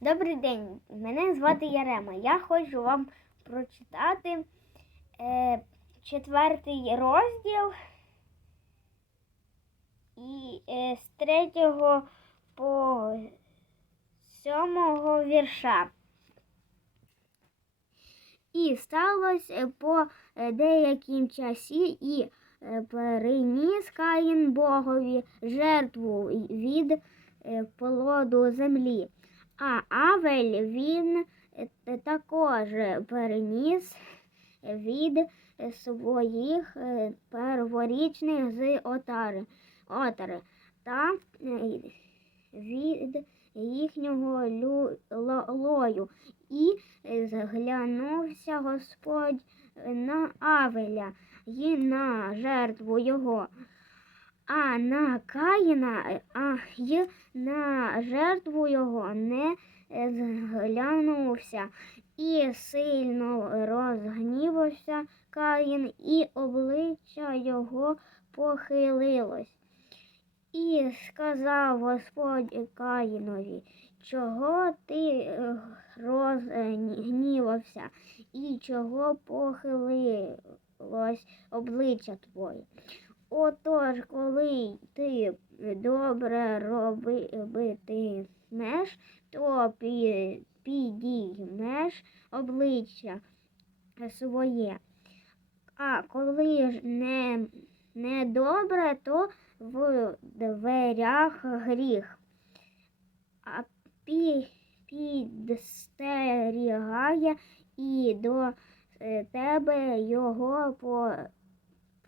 Добрий день, мене звати Ярема. Я хочу вам прочитати е, четвертий розділ і е, з третього по сьомого вірша. І сталося по е, деяким часі, і е, приніс Каїн Богові жертву від е, плоду землі. А Авель він е, також переніс від своїх е, перворічних з отари, отари та е, від їхнього лю- ло- лою. І зглянувся Господь на Авеля і на жертву його. А на Каїна, а й на жертву його не е, зглянувся, і сильно розгнівався Каїн, і обличчя його похилилось. І сказав Господь Каїнові, чого ти е, розгнівався, і чого похилилось обличчя твоє. Отож, коли ти добре робитимеш, то підіймеш обличчя своє. А коли ж не, не добре, то в дверях гріх. А пі, підстерігає і до е, тебе його по,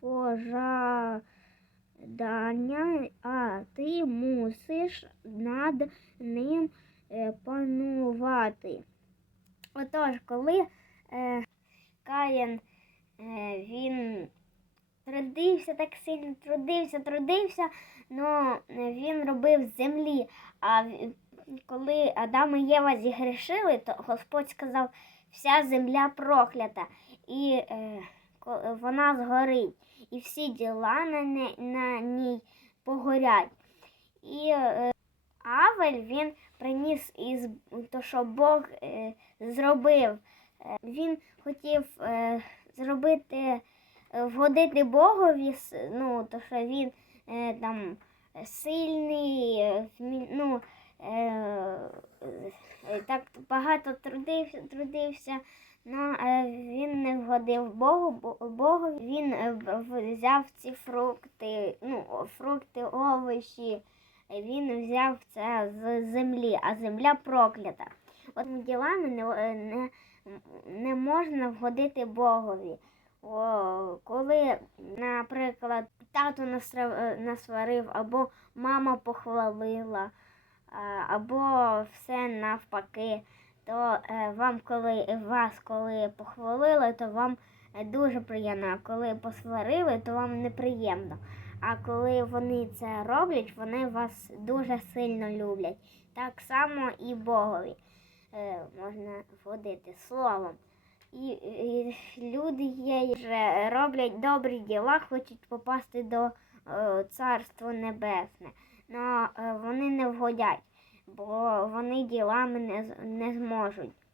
пожадання, а ти мусиш над ним е, панувати. Отож, коли е, Каїн е, він трудився так сильно, трудився, трудився, але він робив землі. А коли Адам і Єва зігрішили, то Господь сказав, вся земля проклята, і е, вона згорить, і всі діла на, не, на ній погорять. І е, Авель він приніс із то, що Бог е, зробив. Е, він хотів е, зробити, е, вгодити Богові, ну, то, що він е, там сильний, е, ну, е, е, так багато трудився, трудився. Ну, він не вгодив Богу, Богу. Він е, взяв ці фрукти, ну, фрукти, овочі. Він взяв це з землі, а земля проклята. От ділами не, е, не, не можна вгодити Богові. О, коли, наприклад, тато е, насварив, або мама похвалила, або все навпаки, то е, вам, коли вас коли похвалили, то вам е, дуже приємно. А коли посварили, то вам неприємно. А коли вони це роблять, вони вас дуже сильно люблять. Так само і Богові е, можна вводити словом. І, і люди є, вже роблять добрі діла, хочуть попасти до е, Царства Небесне. Но е, вони не вгодять, бо вони ділами не, не зможуть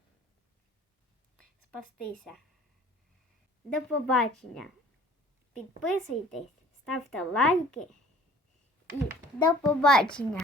спастися. До побачення. Підписуйтесь, ставте лайки і до побачення.